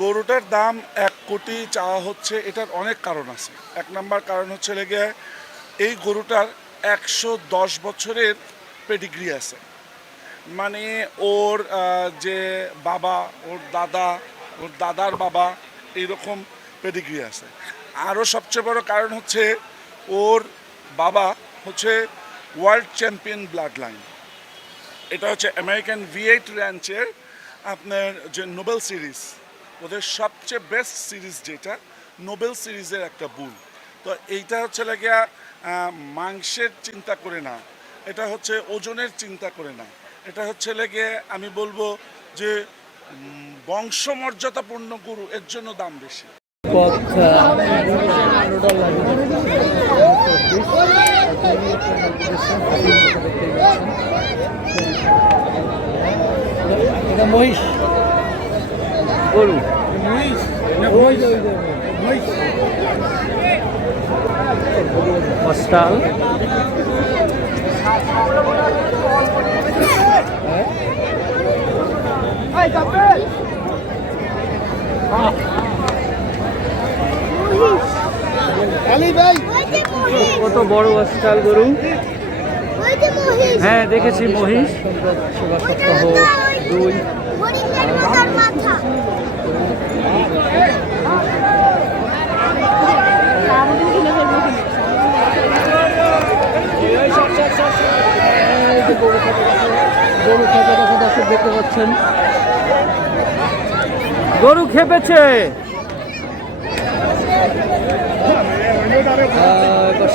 গরুটার দাম এক কোটি চাওয়া হচ্ছে, এটার অনেক কারণ আছে। এক নাম্বার কারণ হচ্ছে লেগে এই গরুটার একশো দশ বছরের পেডিগ্রি আছে। মানে ওর যে বাবা, ওর দাদা, ওর দাদার বাবা এইরকম পেডিগ্রি আছে। আরও সবচেয়ে বড় কারণ হচ্ছে ওর বাবা হচ্ছে ওয়ার্ল্ড চ্যাম্পিয়ন ব্লাড লাইন এটা হচ্ছে আমেরিকান ভি এইট র্যাঞ্চের আপনার যে নোবেল সিরিজ ওদের সবচেয়ে বেস্ট সিরিজ যেটা নোবেল সিরিজের একটা বুল তো এইটা হচ্ছে আহ, মাংসের চিন্তা করে না। এটা হচ্ছে ওজনের চিন্তা করে না। এটা হচ্ছে লেগে আমি বলব যে বংশমর্যাদাপূর্ণ গরু এর জন্য দাম বেশি। মহিষ। গরু। হস্টাল কত বড় হস্টাল গরু? হ্যাঁ দেখেছি মহিষ। সেবা সপ্তাহ দুই। গরু দর্শক দেখতে পাচ্ছেন গরু খেপেছে।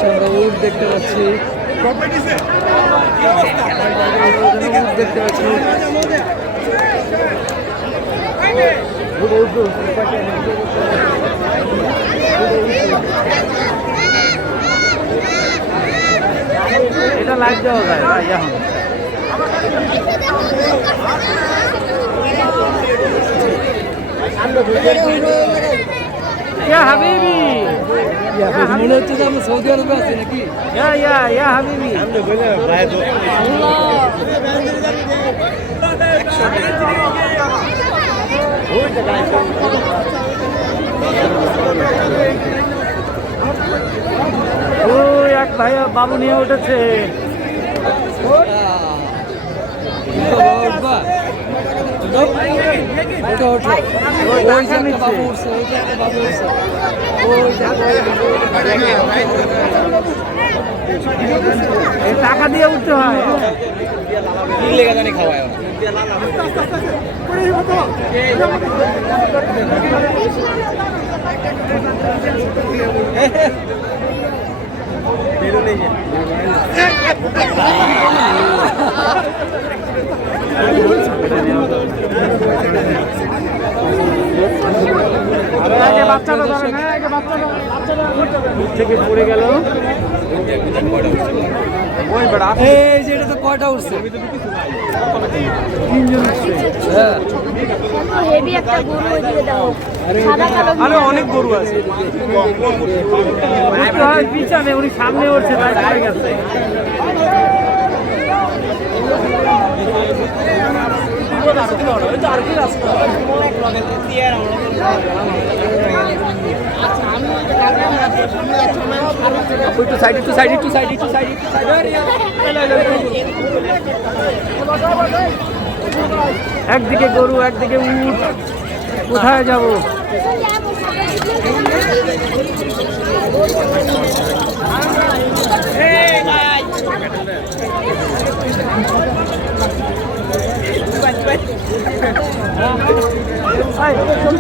আমরা উট দেখতে পাচ্ছি উট দেখতে পাচ্ছি এটা লাইভ দেওয়া যায় ভাই এখন ইয়া হাবিবি। মনে হচ্ছে যে আমরা সৌদি আরবে আছি নাকি? ইয়া ইয়া ইয়া হাবিবি। ওই এক ভাইয়া বাবু নিয়ে উঠেছে। ওই যে একটা বাবু উঠছে ওই যে একটা বাবু উঠছে। ওই টাকা দিয়ে উঠতে হয়। দূর থেকে পড়ে গেল। এই যে এটা তো কয়টা উঠছে তিনজন হ্যাঁ। আরে অনেক গরু আছে। পিছনে উনি সামনে উঠছে তাই গেছে। একটু সাইড একটু সাইড একটু সাইড একটু সাইড একটু একদিকে গরু, একদিকে উট। কোথায় যাব?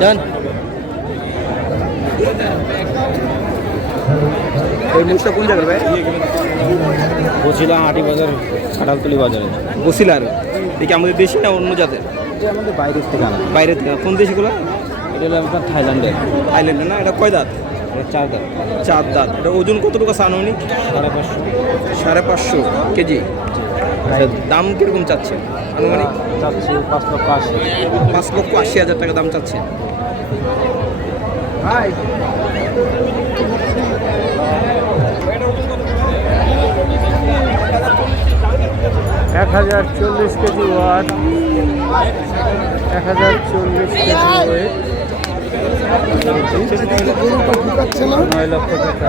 ডান মুখটা কোন জায়গায় ভাই? বলছিলাম আটি বাজার কাঁঠালতলি বাজারে। বসিলার। দেখি আমাদের দেশি না অন্য জাতের? এটা আমাদের বাইরের থেকে আনা। বাইরের থেকে। কোন দেশিগুলো এটা হলো আপনার থাইল্যান্ডের। থাইল্যান্ডে না? এটা কয় দাঁত? চার দাম চার দাঁত। এটা ওজন কতটুকু আনুমানিক? সাড়ে পাঁচশো। সাড়ে পাঁচশো কেজি। আচ্ছা দাম কীরকম চাচ্ছে আনুমানিক? চাচ্ছি পাঁচ লক্ষ আশি। পাঁচ লক্ষ আশি হাজার টাকা দাম চাচ্ছে এক হাজার চল্লিশ কেজি ওয়াট। এক হাজার চল্লিশ কেজি ওয়েট। নয় লক্ষ টাকা